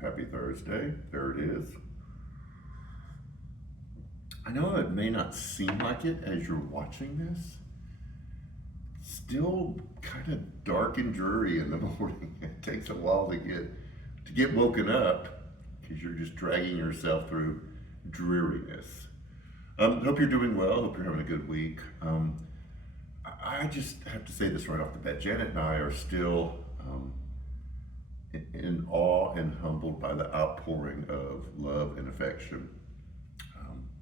Happy Thursday. There it is. I know it may not seem like it as you're watching this. Still kind of dark and dreary in the morning. It takes a while to get woken up because you're just dragging yourself through dreariness. Hope you're doing well. Hope you're having a good week. I just have to say this right off the bat. Janet and I are still in awe and humbled by the outpouring of love and affection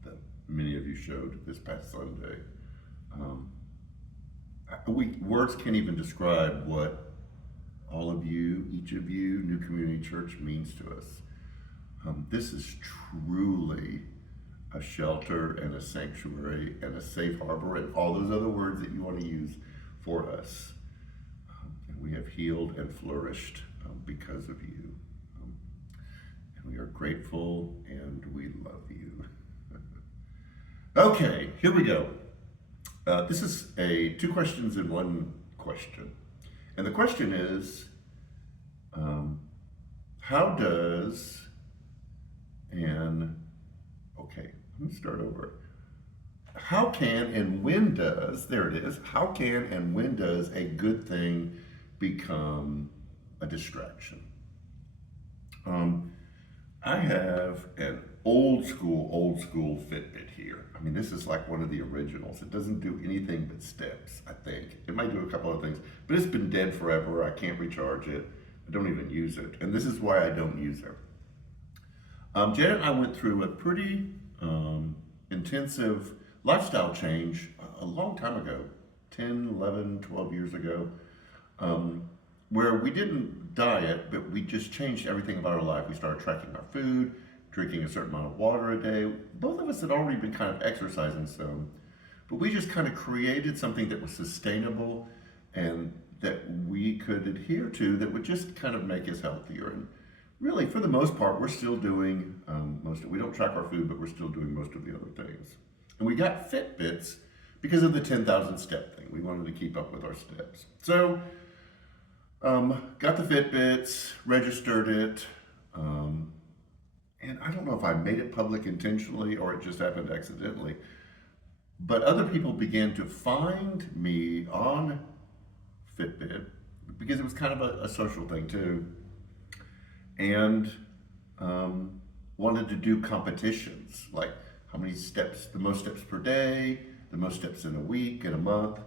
that many of you showed this past Sunday. Um, Words can't even describe what all of you, each of you, New Community Church means to us. This is truly a shelter and a sanctuary and a safe harbor and all those other words that you want to use for us. And we have healed and flourished because of you. And we are grateful and we love you. Okay, here we go. This is a two questions in one question. And the question is, how does okay, let me start over. How can and when does, there it is, how can and when does a good thing become a distraction? I have an old school Fitbit here. I mean, this is like one of the originals. It doesn't do anything but steps, I think. It might do a couple of things, but it's been dead forever. I can't recharge it. I don't even use it. And this is why I don't use it. Janet and I went through a pretty intensive lifestyle change a long time ago, 10, 11, 12 years ago, where we didn't diet, but we just changed everything about our life. We started tracking our food, drinking a certain amount of water a day. Both of us had already been kind of exercising some, but we just kind of created something that was sustainable and that we could adhere to that would just kind of make us healthier. And really, for the most part, we're still doing we don't track our food, but we're still doing most of the other things. And we got Fitbits because of the 10,000 step thing. We wanted to keep up with our steps. So, got the Fitbits, registered it, and I don't know if I made it public intentionally or it just happened accidentally, but other people began to find me on Fitbit because it was kind of a social thing too, and wanted to do competitions like how many steps, the most steps per day, the most steps in a week, in a month.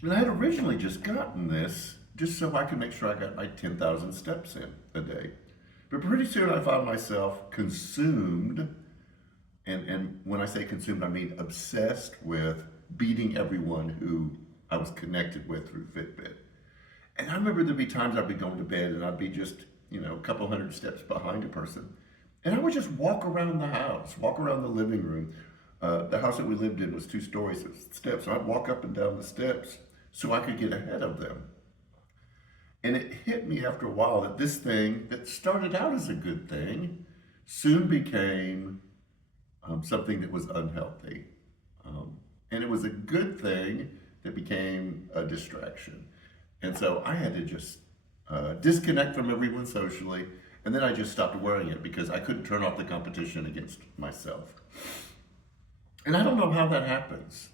And I had originally just gotten this just so I could make sure I got my 10,000 steps in a day. But pretty soon I found myself consumed, and when I say consumed, I mean obsessed with beating everyone who I was connected with through Fitbit. And I remember there'd be times I'd be going to bed and I'd be just, a couple hundred steps behind a person. And I would just walk around the house, walk around the living room. The house that we lived in was 2 stories of steps. So I'd walk up and down the steps so I could get ahead of them. And it hit me after a while that this thing that started out as a good thing soon became something that was unhealthy. And it was a good thing that became a distraction. And so I had to just disconnect from everyone socially. And then I just stopped wearing it because I couldn't turn off the competition against myself. And I don't know how that happens.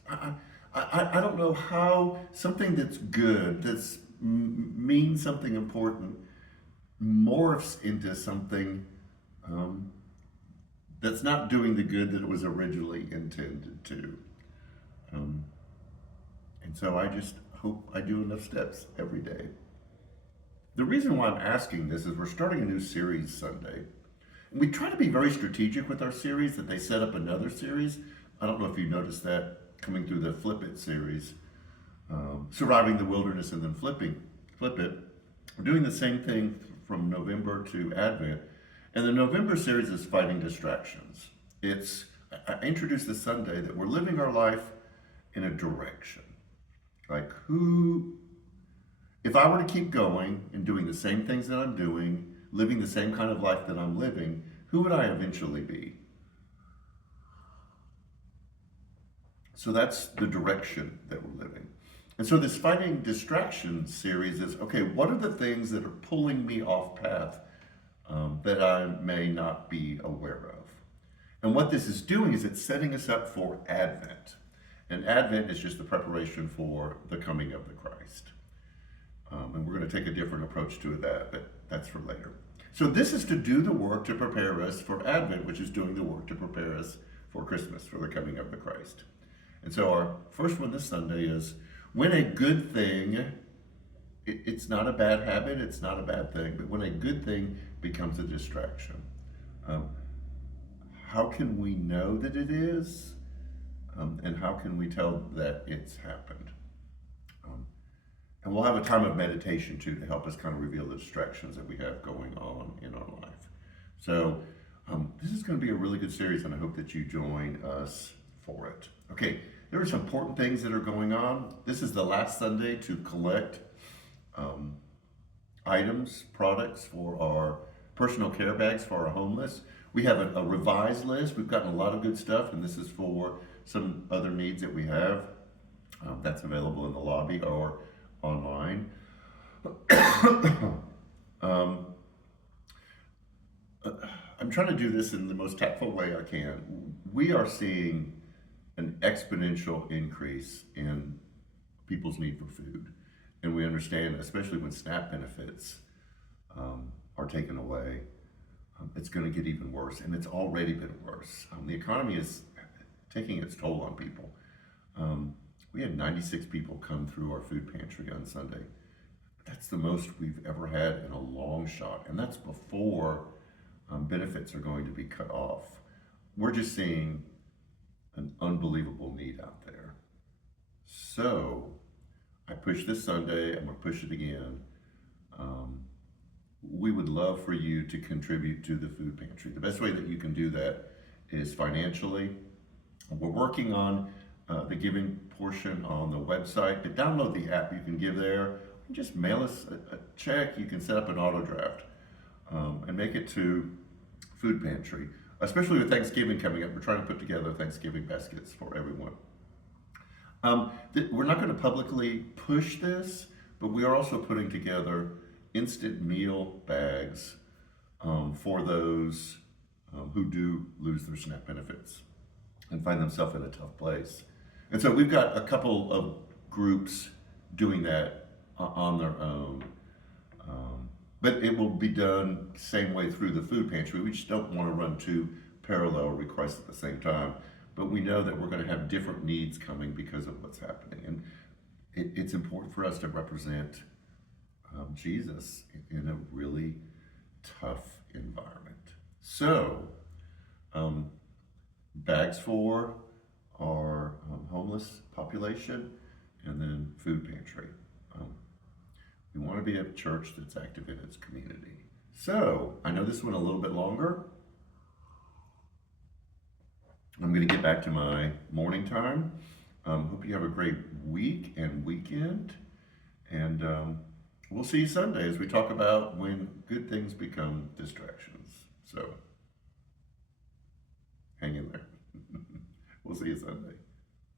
I don't know how something that's good, that's means something important, morphs into something that's not doing the good that it was originally intended to. And so I just hope I do enough steps every day. The reason why I'm asking this is we're starting a new series Sunday. And we try to be very strategic with our series, that they set up another series. I don't know if you noticed that coming through the Flip It series, Surviving the Wilderness and then Flip It. We're doing the same thing from November to Advent. And the November series is Fighting Distractions. I introduced this Sunday that we're living our life in a direction. Like if I were to keep going and doing the same things that I'm doing, living the same kind of life that I'm living, who would I eventually be? So that's the direction that we're living. And so this Fighting Distraction series is, okay, what are the things that are pulling me off path that I may not be aware of? And what this is doing is it's setting us up for Advent. And Advent is just the preparation for the coming of the Christ. And we're going to take a different approach to that, but that's for later. So this is to do the work to prepare us for Advent, which is doing the work to prepare us for Christmas, for the coming of the Christ. And so our first one this Sunday is, when a good thing, it's not a bad habit, it's not a bad thing, but when a good thing becomes a distraction. How can we know that it is? And how can we tell that it's happened? And we'll have a time of meditation too to help us kind of reveal the distractions that we have going on in our life. So this is going to be a really good series, and I hope that you join us for it. Okay, there are some important things that are going on. This is the last Sunday to collect items, products for our personal care bags for our homeless. We have a revised list. We've gotten a lot of good stuff, and this is for some other needs that we have. That's available in the lobby or online. I'm trying to do this in the most tactful way I can. We are seeing an exponential increase in people's need for food. And we understand, especially when SNAP benefits are taken away, it's going to get even worse. And it's already been worse. The economy is taking its toll on people. We had 96 people come through our food pantry on Sunday. That's the most we've ever had in a long shot. And that's before benefits are going to be cut off. We're just seeing an unbelievable need out there. So I pushed this Sunday, I'm going to push it again. We would love for you to contribute to the food pantry. The best way that you can do that is financially. We're working on the giving portion on the website. But download the app, you can give there. Just mail us a check. You can set up an auto draft and make it to food pantry. Especially with Thanksgiving coming up, we're trying to put together Thanksgiving baskets for everyone. We're not going to publicly push this, but we are also putting together instant meal bags for those who do lose their SNAP benefits and find themselves in a tough place. And so we've got a couple of groups doing that on their own. But it will be done same way through the food pantry. We just don't want to run two parallel requests at the same time. But we know that we're going to have different needs coming because of what's happening. And it's important for us to represent Jesus in a really tough environment. So, bags for our homeless population, and then food pantry. We want to be a church that's active in its community. So, I know this went a little bit longer. I'm going to get back to my morning time. Hope you have a great week and weekend. And we'll see you Sunday as we talk about when good things become distractions. So, hang in there. We'll see you Sunday.